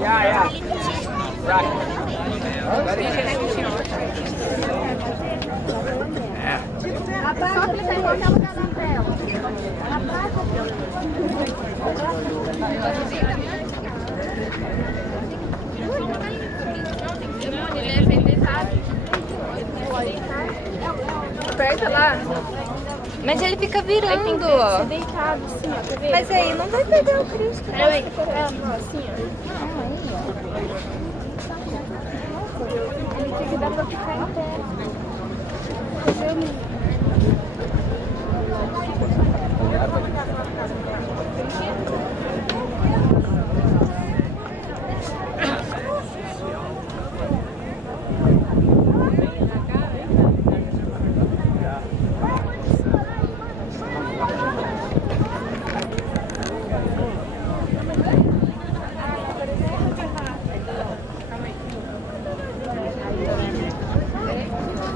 Yeah. Right. Só clicar em qualquer lugar na tela. Aperta lá. Mas ele fica virando, ó. Deitado assim, ó. Quer ver? Mas aí não vai perder o Cristo. Assim, ó. Ele tinha que dar pra ficar em pé.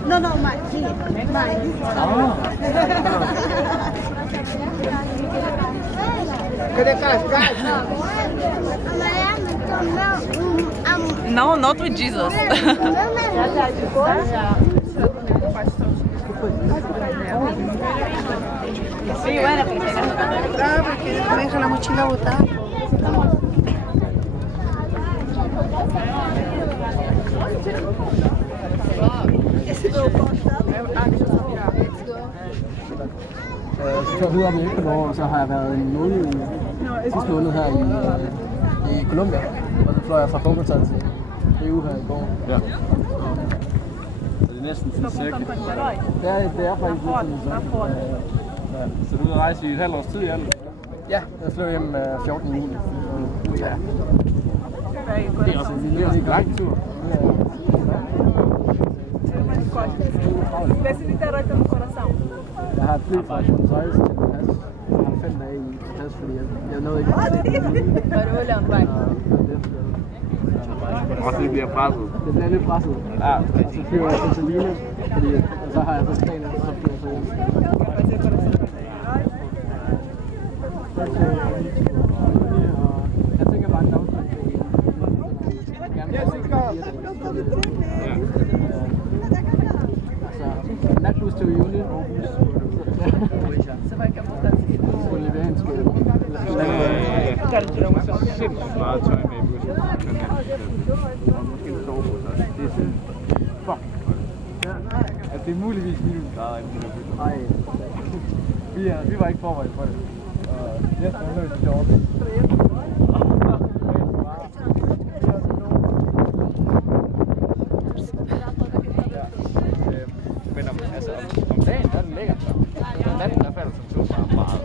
No, Mikey. Cadê aquelas caixas? No, not with Jesus. Sí, bueno, Ah, porque deja la mochila botada. Så videre med Ecuador, og så har jeg været en måned sidste måned her i Colombia. Og så fløj jeg fra Bogota til EU her i går. Ja. Så det er næsten sådan cirka. Ja, det er faktisk lidt sådan. Så du er ude at rejse i et halvt års tid i alt? Ja, jeg fløj hjem 14. juli. Ja. Det er også en lille lang tur. Jeg har et fly fra Buenos Aires til Pas. Jeg har 5 dage i Pas, fordi jeg nåede ikke at det. Var du udlandet? Og det bliver presset. Det bliver lidt presset. Ja. Og så flyver jeg til Salinas, fordi så har jeg så planer, og så flyver jeg så hjem. Jeg tænker bare en dagsdag. Natbus til Union Aarhus. Så var jeg ikke måtte at skulle levere en skole. Sindssygt meget tøj med i bussen. Og måske en sovepose også. Det er sådan fucking koldt. Altså det er muligvis minusgrader i den her bus. Vi var ikke forberedt på det. Og næsten var nødt til sjovt. Men om dagen der er det lækkert. Om natten der falder temperaturen bare meget.